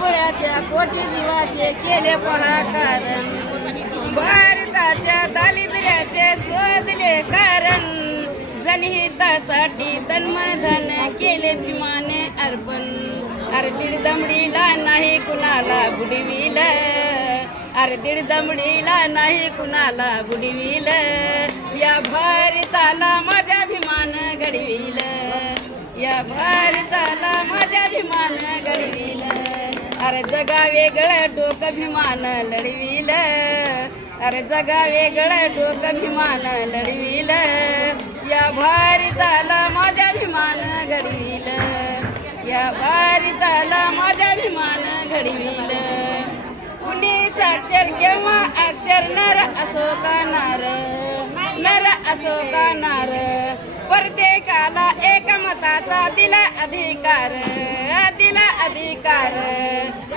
बुळबुळ्याच्या कोटी जीवाचे केले पहाकारण भारताच्या दारिद्र्याचे शोधले कारण जनहितासाठी तन्मन धन केले भीमाने अर्पण अरे दीड दमडीला नाही कुणाला बुडविल अरे दीड दमडीला नाही कुणाला बुडविल या भारताला माझ्या भीमान घडविल या भारताला माझ्या भीमान घडविल अरे जगा वेगळं डोकं भीमान लढविल अरे जगा वेगळं डोकं भीमान लढविल या भारताला माझ्या भीमान घडविल या भारताला माझ्या भीमान घडविल कुणी साक्षर केव्हा अक्षर नर असो का नर असो का नार प्रत्येकाला एकमताचा दिला अधिकार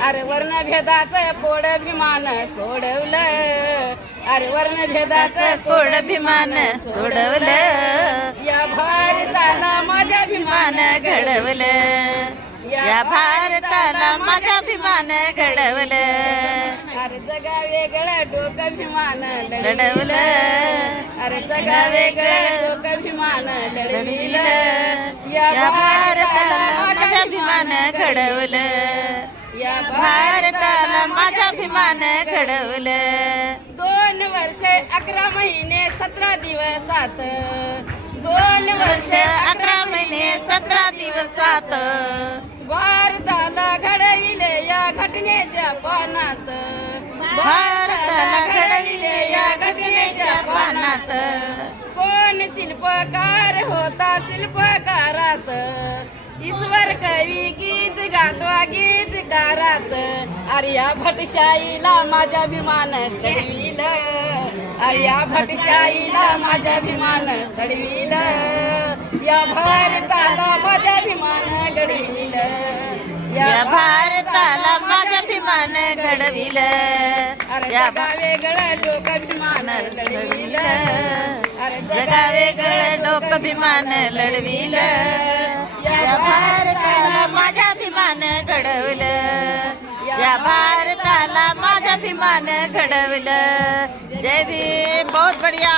अरे वर्णभेदाचं कोड भीमान सोडवलं अरे वर्णभेदाचं कोड भीमान सोडवलं या भारताला माझ्या भीमान घडवलं या भारताला माझ्या भीमान घडवलं अरे जगा वेगळं डोकं भीमान लढवलं अरे जगा वेगळं डोकं भीमान लढविलं या भारताला माझ्या भीमान घडवलं या भारताला माझ्या भीमान घडवलं 2 वर्ष 11 महिने 17 दिवसात 2 वर्ष 11 महिने 17 दिवसात भारताला घडविले या घटनेच्या पानात भारताला घडविले या घटनेच्या पानात कोण शिल्पकार होता शिल्पकारात ईश्वर कवी गीत गातवा गीतकारात आर्या भटशाहीला माझ्या भीमान चढविल आर्या भटशाहीला माझ्या भीमान चढविल या भारताला माझ्या भीमान घडविल या भारताला माझ्या भीमान घडविल अरे जगा वेगळं डोकं भीमान लढविल अरे जगा वेगळं डोकं भीमान लढविल या भारताला माझ्या भीमान घडवलं या भारताला माझ्या भीमान घडवलं जय भीम बहुत बढ़िया।